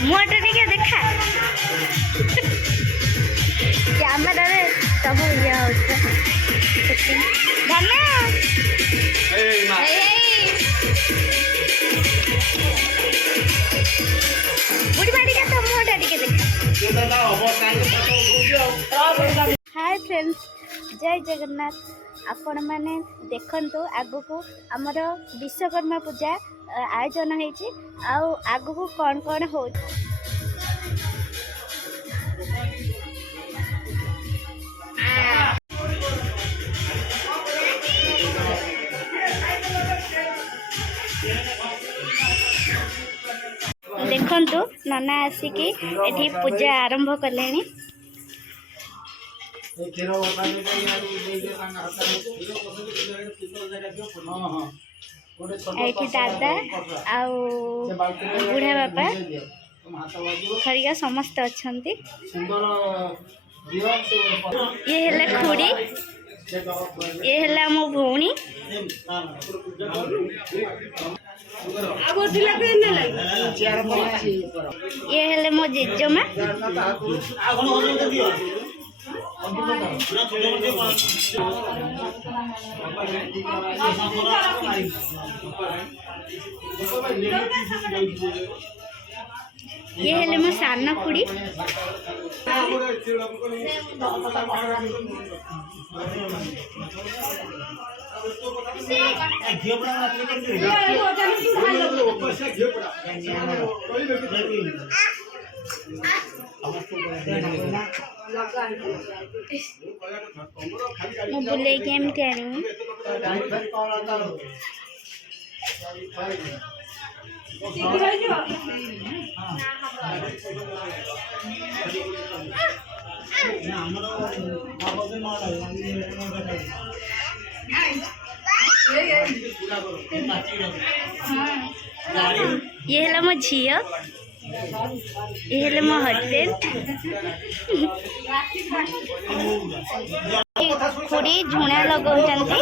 मुहटा टिके देखा कैमरा रे सब ये होता धन्ना बुढ़ी बाड़ी का तो मुहटा टिके देखा। हाय फ्रेंड्स, जय जगन्नाथ। आपण मैंने देखंतु आगु को आमर विश्वकर्मा पूजा आयोजन होइछि आगु को कौन कौन हो देखंतु नना आसिकी एठी पूजा आरंभ कलेनी। एठी दादा आउ बुढ़ा बापा खरिका समस्त अच्छंती। ये हेला खुड़ी, ये हेला मो भौणी, ये हेले मो जेजमा, ये हेले मो साना खुड़ी, ମୁଁ ବୁଲେଇକି ଏମିତି ଆଣିବି। ये है मो झील, ये है मो हस्बैंड। खुड़ी झुणा लगाउछन्ती।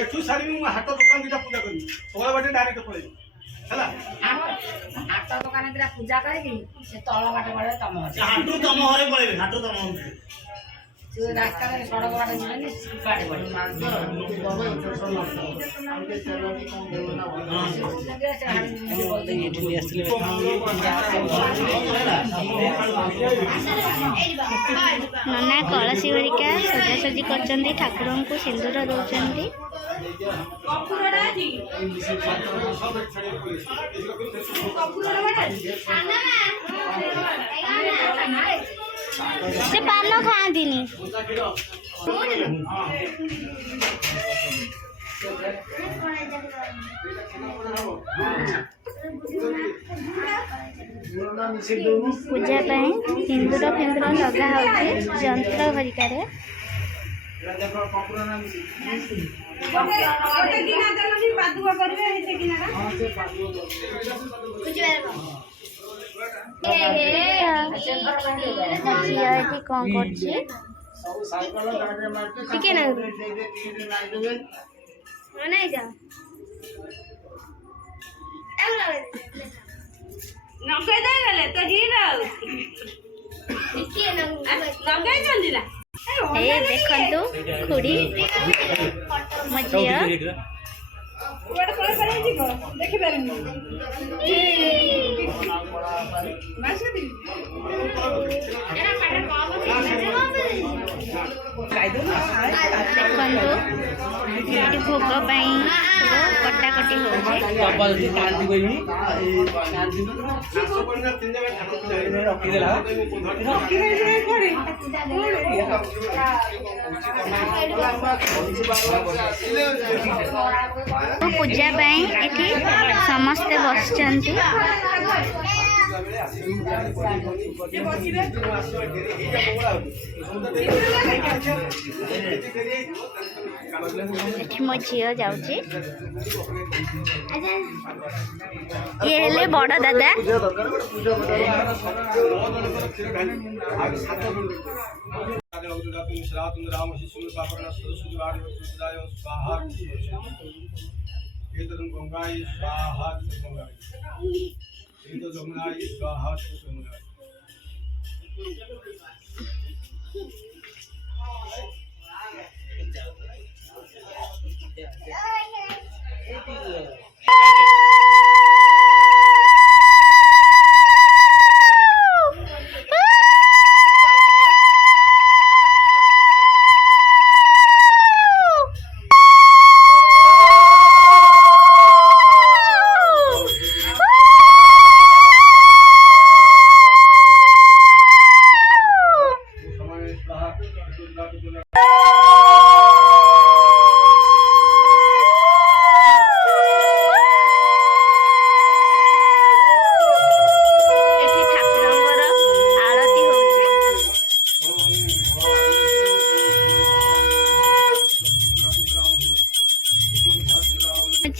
एठू सारी मु हाट दुकान दिटा पूजा करी सोला बाटे डायरेक्ट पळे हला हाट दुकान दिटा पूजा करी से तळ बाटे पळे तम हाटू तम हरे पळे हाटू तम से रास्ता रे सड़क बाटे जिने बाटे पळे नना कलसी हरिका सजासजी करचंदी, ठाकुर को सिंदूर दौरान। से पान खाआंतीनी पूजा सिंदूर फिंदूर लगा होचे जंत्र हरिकार। झील कौन कर देखु खुड़ी मो झील देखु भोग कटाकटी पूजा एठी समस्ते बसचंती। मो झील जाऊची। ये हेले बड़ दादा। ये तो जमुनाई स्वाहा जमुनाई ଏଠି ଠାକୁରଙ୍କର ଆଳତି ହଉଛି।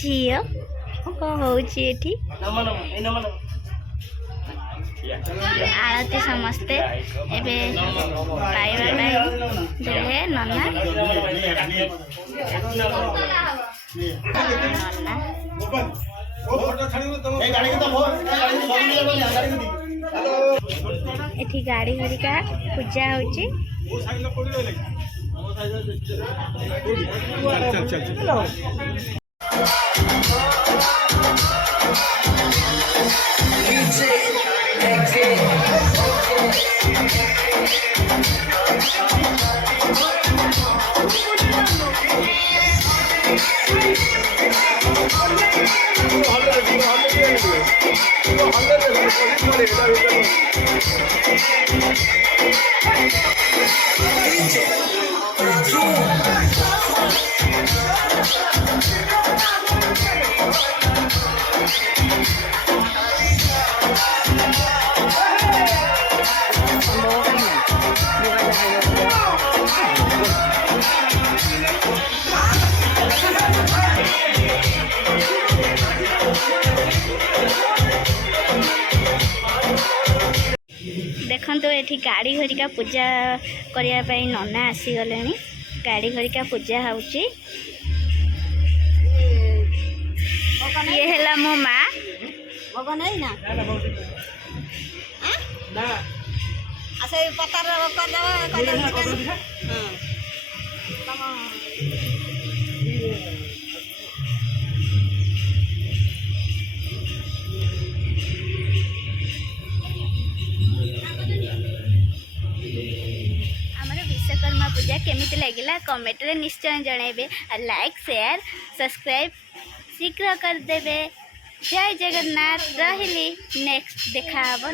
ଝିଅ କଣ ହଉଛି ଏଠି? ଆଳତି ସମସ୍ତେ ଏବେ ପାଇବା ପାଇଁ ଦେଲେ ନନା। ନନା ଏଠି ଗାଡ଼ି ହରିକା ପୂଜା ହଉଛି। ଦେଖନ୍ତୁ ଏଠି ଗାଡ଼ି ହରିକା ପୂଜା କରିବା ପାଇଁ ନନା ଆସିଗଲେଣି। ଗାଡ଼ି ହରିକା ପୂଜା ହେଉଛି। ଇଏ ହେଲା ମୋ ମା। ଆମର ବିଶ୍ୱକର୍ମା ପୂଜା କେମିତି ଲାଗିଲା କମେଣ୍ଟରେ ନିଶ୍ଚୟ ଜଣାଇବେ। ଆଉ ଲାଇକ୍ ସେୟାର ସବସ୍କ୍ରାଇବ୍ ଶୀଘ୍ର କରିଦେବେ। ଜୟ ଜଗନ୍ନାଥ। ରହିଲି, ନେକ୍ସଟ ଦେଖା ହବ।